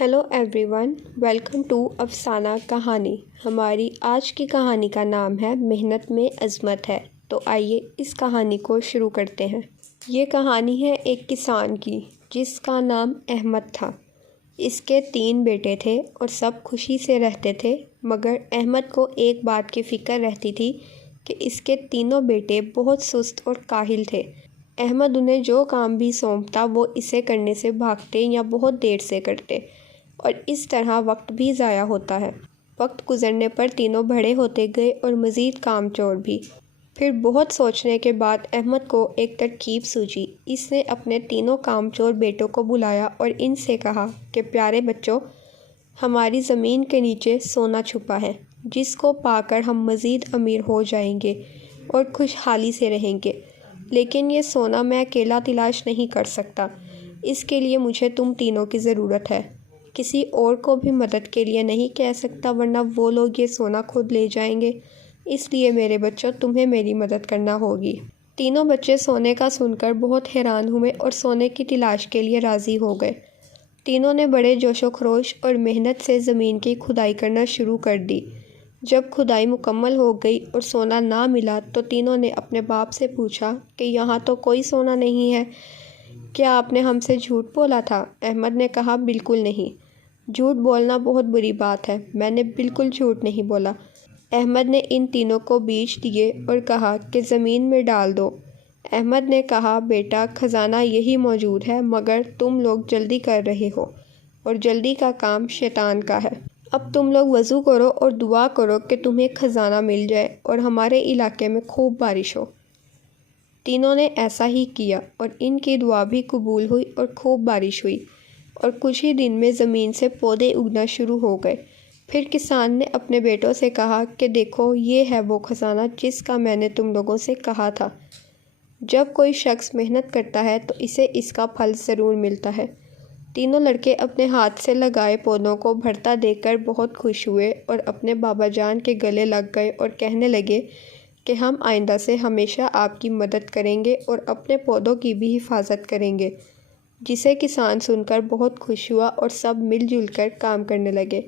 Hello everyone, welcome to अफसाना कहानी। हमारी आज की कहानी का नाम है मेहनत में अज़मत है। तो आइए इस कहानी को शुरू करते हैं। ये कहानी है एक किसान की जिसका नाम अहमद था। इसके 3 बेटे थे और सब खुशी से रहते थे, मगर अहमद को एक बात की फ़िक्र रहती थी कि इसके तीनों बेटे बहुत सुस्त और काहिल थे। अहमद उन्हें जो काम भी सौंपता वो इसे करने से भागते या बहुत देर से करते और इस तरह वक्त भी ज़ाया होता है। वक्त गुजरने पर तीनों बड़े होते गए और मज़ीद कामचोर भी। फिर बहुत सोचने के बाद अहमद को एक तरकीब सूझी। इसने अपने तीनों कामचोर बेटों को बुलाया और इनसे कहा कि प्यारे बच्चों, हमारी ज़मीन के नीचे सोना छुपा है जिसको पाकर हम मज़ीद अमीर हो जाएंगे और खुशहाली से रहेंगे। लेकिन ये सोना मैं अकेला तलाश नहीं कर सकता, इसके लिए मुझे तुम तीनों की ज़रूरत है। किसी और को भी मदद के लिए नहीं कह सकता, वरना वो लोग ये सोना खुद ले जाएंगे। इसलिए मेरे बच्चों, तुम्हें मेरी मदद करना होगी। तीनों बच्चे सोने का सुनकर बहुत हैरान हुए और सोने की तलाश के लिए राज़ी हो गए। तीनों ने बड़े जोशो खरोश और मेहनत से ज़मीन की खुदाई करना शुरू कर दी। जब खुदाई मुकम्मल हो गई और सोना ना मिला तो तीनों ने अपने बाप से पूछा कि यहाँ तो कोई सोना नहीं है, क्या आपने हमसे झूठ बोला था? अहमद ने कहा, बिल्कुल नहीं, झूठ बोलना बहुत बुरी बात है, मैंने बिल्कुल झूठ नहीं बोला। अहमद ने इन तीनों को बीज दिए और कहा कि ज़मीन में डाल दो। अहमद ने कहा, बेटा, खजाना यही मौजूद है, मगर तुम लोग जल्दी कर रहे हो और जल्दी का काम शैतान का है। अब तुम लोग वज़ू करो और दुआ करो कि तुम्हें खजाना मिल जाए और हमारे इलाके में खूब बारिश हो। तीनों ने ऐसा ही किया और इनकी दुआ भी कबूल हुई और खूब बारिश हुई और कुछ ही दिन में ज़मीन से पौधे उगना शुरू हो गए। फिर किसान ने अपने बेटों से कहा कि देखो, ये है वो खजाना जिसका मैंने तुम लोगों से कहा था। जब कोई शख्स मेहनत करता है तो इसे इसका फल ज़रूर मिलता है। तीनों लड़के अपने हाथ से लगाए पौधों को भरता देखकर बहुत खुश हुए और अपने बाबा जान के गले लग गए और कहने लगे कि हम आइंदा से हमेशा आपकी मदद करेंगे और अपने पौधों की भी हिफाजत करेंगे। जिसे किसान सुनकर बहुत खुश हुआ और सब मिलजुल कर काम करने लगे।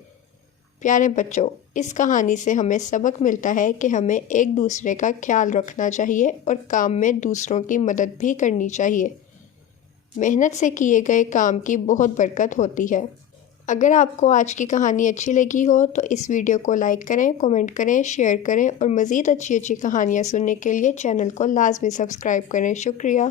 प्यारे बच्चों, इस कहानी से हमें सबक मिलता है कि हमें एक दूसरे का ख्याल रखना चाहिए और काम में दूसरों की मदद भी करनी चाहिए। मेहनत से किए गए काम की बहुत बरकत होती है। अगर आपको आज की कहानी अच्छी लगी हो तो इस वीडियो को लाइक करें, कमेंट करें, शेयर करें और मज़ीद अच्छी कहानियाँ सुनने के लिए चैनल को लाजमी सब्सक्राइब करें। शुक्रिया।